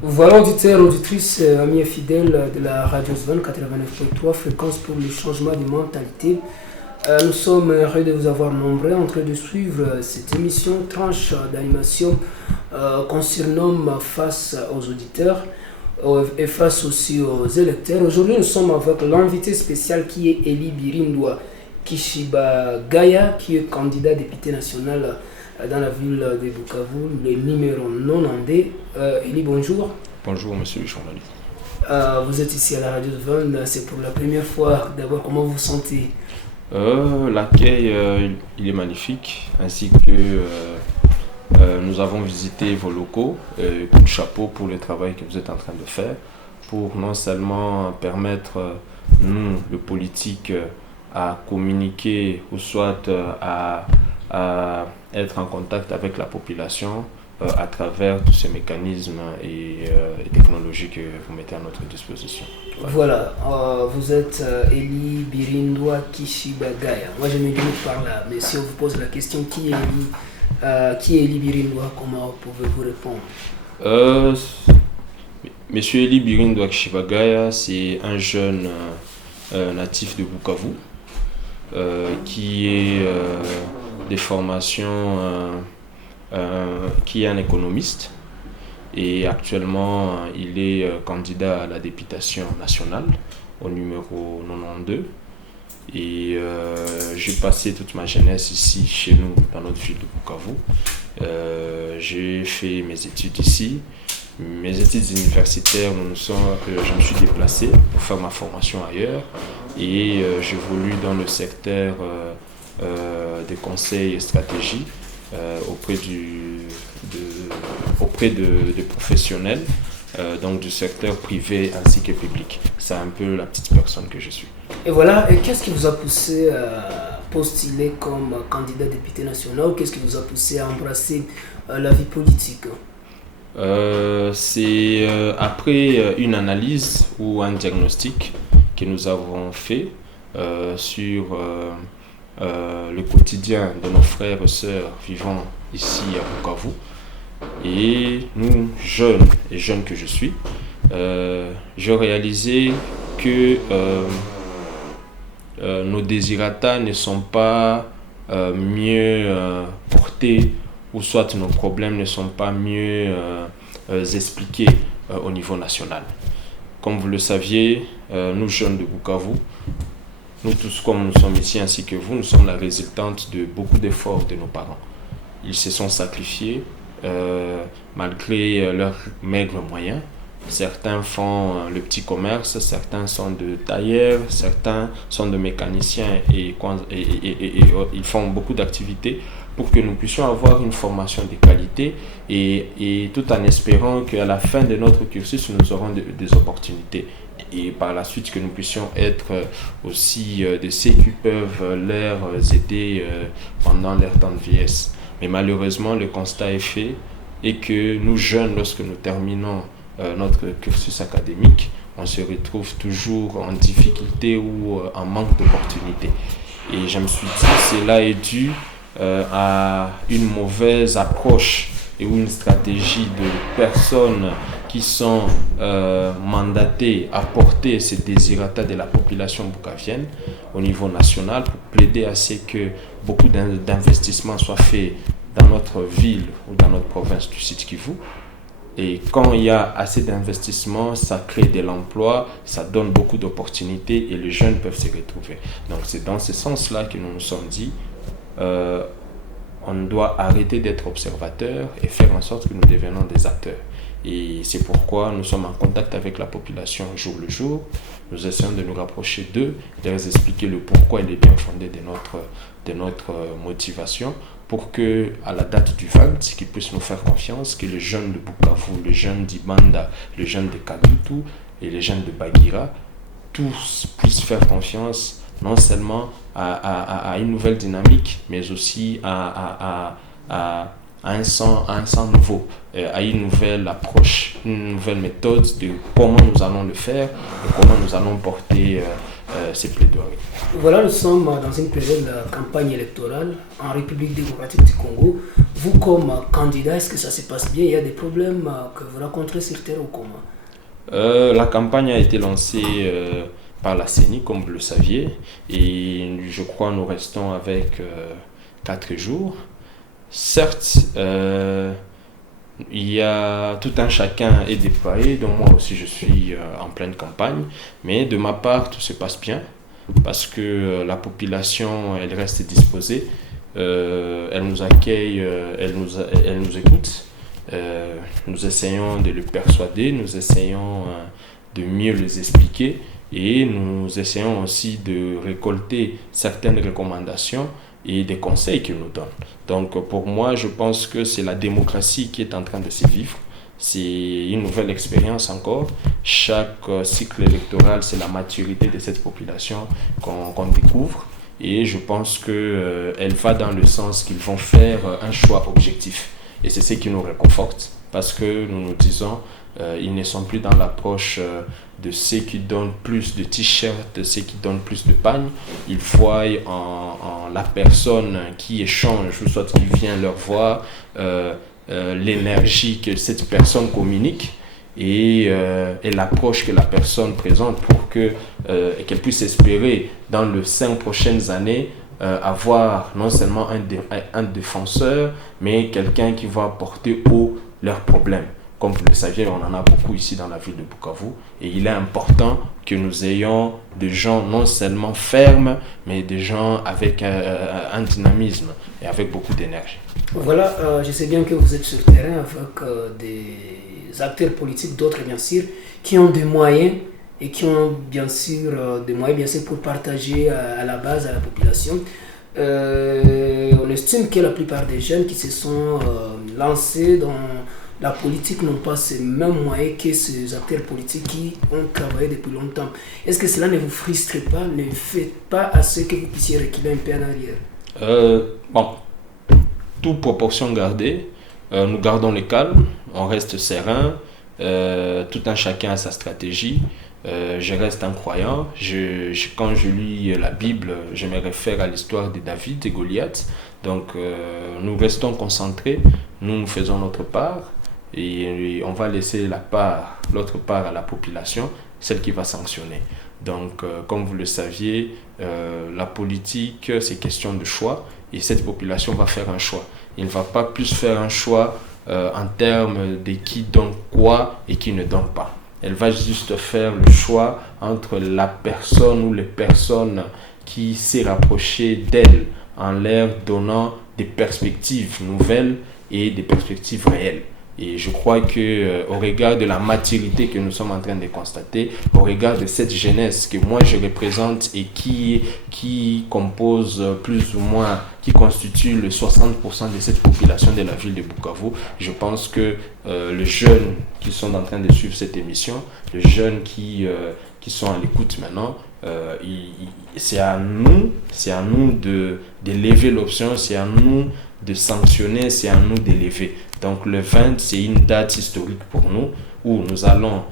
Voilà, auditeurs, auditrices, amis et fidèles de la Radio Zone 89.3, fréquence pour le changement de mentalité. Nous sommes heureux de vous avoir nombreux en train de suivre cette émission tranche d'animation qu'on surnomme face aux auditeurs et face aussi aux électeurs. Aujourd'hui, nous sommes avec l'invité spécial qui est Eli Birindwa Kishibagaya, qui est candidat député national dans la ville de Bukavu, le numéro 90. Eli, bonjour. Bonjour, monsieur le journaliste. Vous êtes ici à la Radio de Vannes, c'est pour la première fois. D'abord, comment vous vous sentez? L'accueil, il est magnifique, ainsi que nous avons visité vos locaux. Coup de chapeau pour le travail que vous êtes en train de faire, pour non seulement permettre, nous, le politique, à communiquer ou soit à être en contact avec la population à travers tous ces mécanismes et technologies que vous mettez à notre disposition. Voilà, vous êtes Eli Birindwa Kishibagaya. Moi je me limite par là, mais si on vous pose la question qui est Eli Birindwa, comment pouvez-vous répondre? Monsieur Eli Birindwa Kishibagaya, c'est un jeune natif de Bukavu qui est des formations, qui est un économiste et actuellement il est candidat à la députation nationale au numéro 92 et j'ai passé toute ma jeunesse ici chez nous dans notre ville de Bukavu. J'ai fait mes études ici. Mes études universitaires, je me suis déplacé pour faire ma formation ailleurs et j'évolue dans le secteur des conseils et stratégies auprès de professionnels, donc du secteur privé ainsi que public. C'est un peu la petite personne que je suis. Et voilà, et qu'est-ce qui vous a poussé à postuler comme candidat député national? Qu'est-ce qui vous a poussé à embrasser la vie politique? C'est après une analyse ou un diagnostic que nous avons fait sur le quotidien de nos frères et sœurs vivant ici à Bukavu. Et nous, jeunes que je suis, j'ai réalisé que nos désirata ne sont pas mieux portés, ou soit nos problèmes ne sont pas mieux expliqués au niveau national. Comme vous le saviez, nous jeunes de Bukavu, nous tous comme nous sommes ici ainsi que vous, nous sommes la résultante de beaucoup d'efforts de nos parents. Ils se sont sacrifiés malgré leurs maigres moyens. Certains font le petit commerce, certains sont de tailleurs, certains sont de mécaniciens et ils font beaucoup d'activités pour que nous puissions avoir une formation de qualité et tout en espérant qu'à la fin de notre cursus, nous aurons des opportunités. Et par la suite, que nous puissions être aussi de ceux qui peuvent leur aider pendant leur temps de vieillesse. Mais malheureusement, le constat est fait et que nous jeunes, lorsque nous terminons notre cursus académique, on se retrouve toujours en difficulté ou en manque d'opportunités. Et je me suis dit, cela est dû à une mauvaise approche et une stratégie de personnes qui sont mandatées à porter ces désirata de la population bukavienne au niveau national pour plaider à ce que beaucoup d'investissements soient faits dans notre ville ou dans notre province du Sud Kivu. Et quand il y a assez d'investissements, ça crée de l'emploi, ça donne beaucoup d'opportunités et les jeunes peuvent se retrouver. Donc c'est dans ce sens-là que nous nous sommes dit, on doit arrêter d'être observateurs et faire en sorte que nous devenions des acteurs. Et c'est pourquoi nous sommes en contact avec la population jour le jour. Nous essayons de nous rapprocher d'eux, de leur expliquer le pourquoi il est bien fondé de notre motivation, pour que à la date du 20, qu'ils puissent nous faire confiance, que les jeunes de Bukavu, les jeunes d'Ibanda, les jeunes de Kadutu et les jeunes de Bagira, tous puissent faire confiance non seulement à une nouvelle dynamique, mais aussi à un sang nouveau, à une nouvelle approche, une nouvelle méthode de comment nous allons le faire, de comment nous allons porter ces plaidoiries. Voilà, nous sommes dans une période de campagne électorale en République démocratique du Congo. Vous, comme candidat, est-ce que ça se passe bien? Il y a des problèmes que vous rencontrez sur terre ou comment? La campagne a été lancée par la CENI, comme vous le saviez, et je crois nous restons avec 4 jours. Certes, il y a tout un chacun est déployé, donc moi aussi je suis en pleine campagne, mais de ma part tout se passe bien parce que la population elle reste disposée, elle nous accueille, elle nous écoute, nous essayons de le persuader, nous essayons de mieux les expliquer et nous essayons aussi de récolter certaines recommandations et des conseils qu'ils nous donnent. Donc pour moi, je pense que c'est la démocratie qui est en train de se vivre. C'est une nouvelle expérience encore. Chaque cycle électoral, c'est la maturité de cette population qu'on découvre. Et je pense qu'elle va dans le sens qu'ils vont faire un choix objectif. Et c'est ce qui nous réconforte parce que nous nous disons ils ne sont plus dans l'approche de ceux qui donnent plus de t-shirts, de ceux qui donnent plus de pagnes. Ils voient en la personne qui échange ou soit qui vient leur voir l'énergie que cette personne communique et l'approche que la personne présente pour qu'elle puisse espérer dans les 5 prochaines années avoir non seulement un défenseur, mais quelqu'un qui va porter haut leurs problèmes. Comme vous le saviez, on en a beaucoup ici dans la ville de Bukavu et il est important que nous ayons des gens non seulement fermes, mais des gens avec un dynamisme et avec beaucoup d'énergie. Voilà, je sais bien que vous êtes sur le terrain avec des acteurs politiques, d'autres bien sûr, qui ont des moyens et qui ont bien sûr des moyens bien sûr pour partager à la base, à la population. On estime que la plupart des jeunes qui se sont lancés dans la politique n'ont pas ces mêmes moyens que ces acteurs politiques qui ont travaillé depuis longtemps. Est-ce que cela ne vous frustre pas, ne fait pas à ce que vous puissiez reculer un peu en arrière? Bon, toute proportion gardée, nous gardons le calme, on reste serein, tout un chacun a sa stratégie. Je reste un croyant. Quand je lis la Bible, je me réfère à l'histoire de David et Goliath. Donc, nous restons concentrés, nous faisons notre part et on va laisser l'autre part à la population, celle qui va sanctionner. Donc, comme vous le saviez, la politique, c'est question de choix et cette population va faire un choix. Il ne va pas plus faire un choix en termes de qui donne quoi et qui ne donne pas. Elle va juste faire le choix entre la personne ou les personnes qui s'est rapprochée d'elle en leur donnant des perspectives nouvelles et des perspectives réelles. Et je crois qu'au regard de la maturité que nous sommes en train de constater, au regard de cette jeunesse que moi je représente et qui compose plus ou moins, qui constitue le 60% de cette population de la ville de Bukavu, je pense que les jeunes qui sont en train de suivre cette émission, les jeunes qui sont à l'écoute maintenant, c'est à nous de lever l'option, c'est à nous de sanctionner, c'est à nous d'élever. Donc le 20, c'est une date historique pour nous où nous allons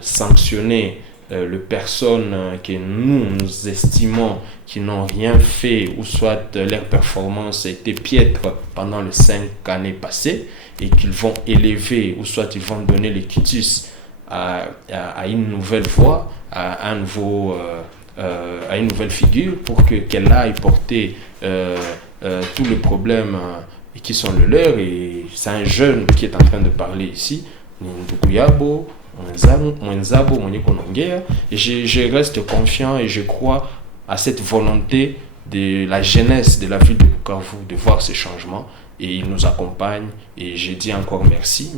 sanctionner les personnes que nous estimons qui n'ont rien fait ou soit leur performance a été piètre pendant les 5 années passées et qu'ils vont élever ou soit ils vont donner le quitus à une nouvelle voie, à une nouvelle figure pour qu'elle aille porter tous les problèmes qui sont le leur. Et c'est un jeune qui est en train de parler ici, Ndukuyabo, Mwenzabo, Monikonongea, et je reste confiant et je crois à cette volonté de la jeunesse de la ville de Bukavu de voir ces changements et il nous accompagne et je dis encore merci.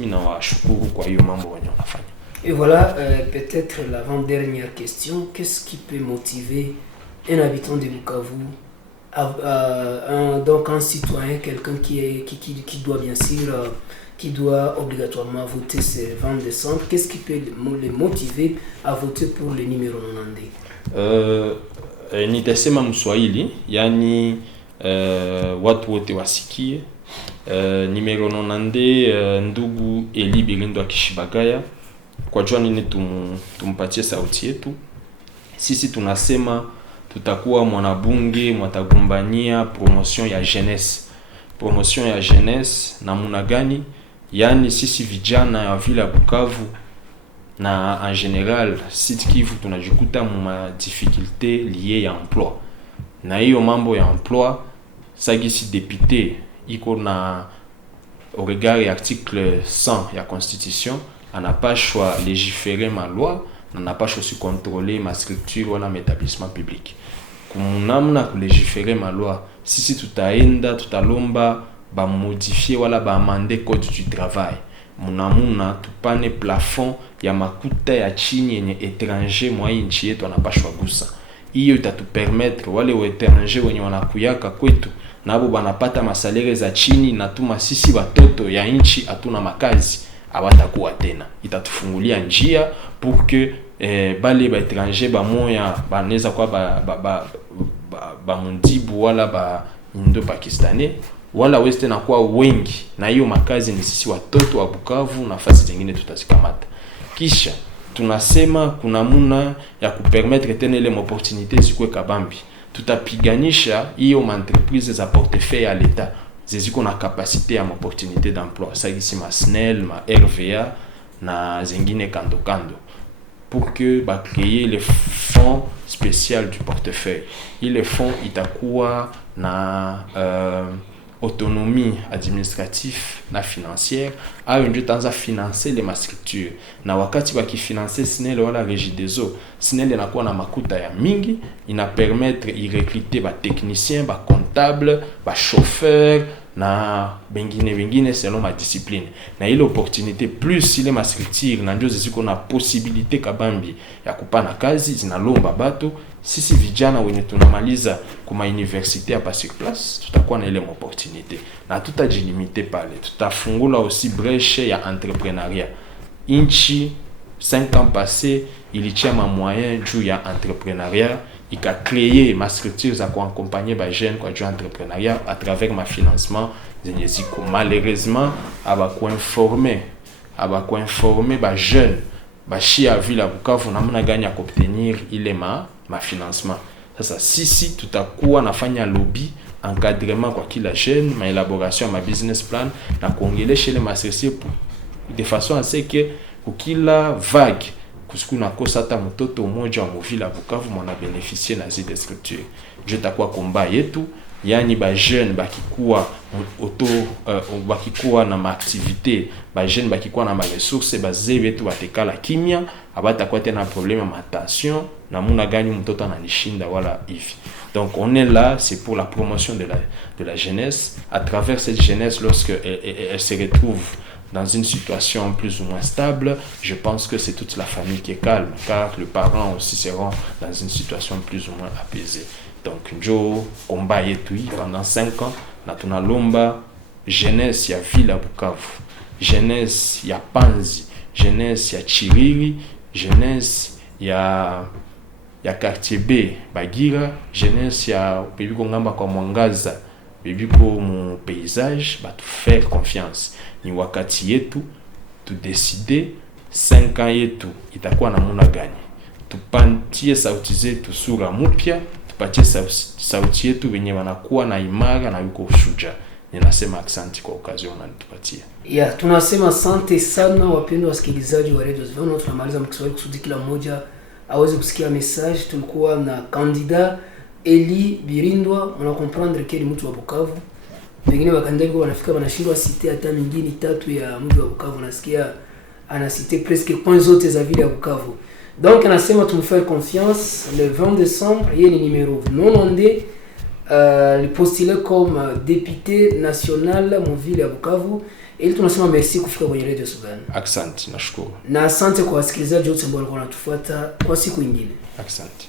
Et voilà, peut-être l'avant-dernière question. Qu'est-ce qui peut motiver un habitant de Bukavu, donc un citoyen, quelqu'un qui doit bien sûr, qui doit obligatoirement voter ce 20 décembre, qu'est-ce qui peut le motiver à voter pour le numéro 90? Nitasema Mswahili, yani watu wote wasikie. Numero 90, ndugu Eli Bilindo Akishibagaya, kwa jua nini tumpatie sauti yetu. sisi tunasema tutakuwa mwanabunge mwatagombania promotion ya jeunesse. Promotion ya jeunesse namna gani? Yani sisi vijana ya vile ya Bukavu na en general Sud Kivu tunajikuta mu difficulté liée ya emploi. Na hiyo mambo ya emploi sagisi député iko na au regard ya article 100 ya constitution anapashwa légiférer ma loi na anapashwa aussi contrôler ma structure wala établissement public. Kumunamna ku légiférer ma loi sisi tutaenda tutalomba ba modifier wala ba amender code du travail. Munamuna tupane plafond ya makuta ya chini yenye étranger mwa nchi yetu anapashwa gusa. Hiyo itatupermettre wale wa étranger wenye wanakuyaka kwetu nabo banapata masalere za chini na tuma sisi watoto ya nchi hatuna makazi abatakuwa tena. Itatufungulia njia pour que bale ba étranger ba moya baneza kwa ba mundibu wala ba indo pakistanais wala weste na kwa wengi, na hiyo makazi ni sisi watoto wa Bukavu, nafasi zingine tutazikamata. Kisha tunasema kuna muna ya kupermettre tena ile opportunité zikwe kabambi. Tutapiganisha hiyo entreprise za portefeuille à l'état ziziko na capacité ya opportunité d'emploi, ça ici ma SNEL, ma RVA na zingine kando kando, pour que ba créer le fonds spécial du portefeuille. Ile fonds itakuwa na autonomie administrative na financière ayo ndio tanza financer les ma structure, na wakati wakifinancer SNEL wala Regideso, SNEL inakuwa na makuta ya mingi, ina permettre i recruter ba technicien, ba comptable, ba chauffeur na bengine selon ma discipline. Na ile opportunité plus ile ma structure na ndio ziko na possibilité kabambi ya kupana kazi zinalomba bato. Sisi vijana wenye tunamaliza kuma université hapa sur place tutakuwa na ile opportunité, na tutajilimite pale, tutafungula aussi brèche ya entrepreneuriat. Inchi 5 ans passés ilitia ma moyen juu ya entrepreneuriat, ika créer ma structure za accompagner ba jeunes kwa juu entrepreneuriat à travers ma financement zenye ziko. Malheureusement aba ko informer ba jeunes bashi ya vile Bukavu namna gani ya obtenir ile ma financement. Sasa sisi tutakuwa nafanya lobby, encadrement kwa kila jeune, ma élaboration ma business plan na kuongelesha ile masese de façon à ce que kila vague kusiku na kosa hata mtoto mmoja wa mvila Bukavu mwana bénéficier na zile structure. Je takuwa komba yetu, yani ba jeune bakikuwa bakikuwa na activité, ba jeune bakikuwa na ressources bazebe tu batekala kimia abatakuwa tena problème ya tension na muna gani mtoto ananishinda wala hivi. Donc on est là, c'est pour la promotion de la jeunesse. À travers cette jeunesse, lorsque elle se retrouve dans une situation plus ou moins stable, je pense que c'est toute la famille qui est calme, car les parents aussi seront dans une situation plus ou moins apaisée. Donc njo combat yetu pendant 5 ans na tunalomba jeunesse ya Villa Bukavu, jeunesse ya Panzi, jeunesse ya Chiriri, jeunesse ya quartier B Bagira, jeunesse ya bebiko ngamba kwa Mwangaza, bebiko mu paysage, ba tu faire confiance. Ni wakati yetu tu décider 5 ans yetu itakuwa namuna gani. Tupantie sauti zetu sura mpya, tupatie sauti yetu wenye wanakuwa na imara na yuko ushuja. Ninasema asante kwa occasion unanipatia. Yeah, tunasema asante sana wapendwa wasikilizaji wa Radio Zvano. Tunamaliza mkiswahili kusudi kila mmoja aweze kusikia message. Tulikuwa na candidat Eli Birindwa, mna comprendre que ni mtu wa Bukavu. Wengine wakandika kwa wanafika wanashindwa citer hata mingine tatu ya mtu wa Bukavu, nasikia ana citer presque point zote za ville ya Bukavu. Donc anasema tumfaire confiance. Le 20 décembre, il y a le numéro 92 le postulé comme député national mon ville ya Bukavu. Ili tunasema merci kufika kwenye Radio Zvano. Asante, nashukuru. Na asante kwa wasikilizaji wote ambao walikuwa wanatufuata kwa siku nyingine. Asante.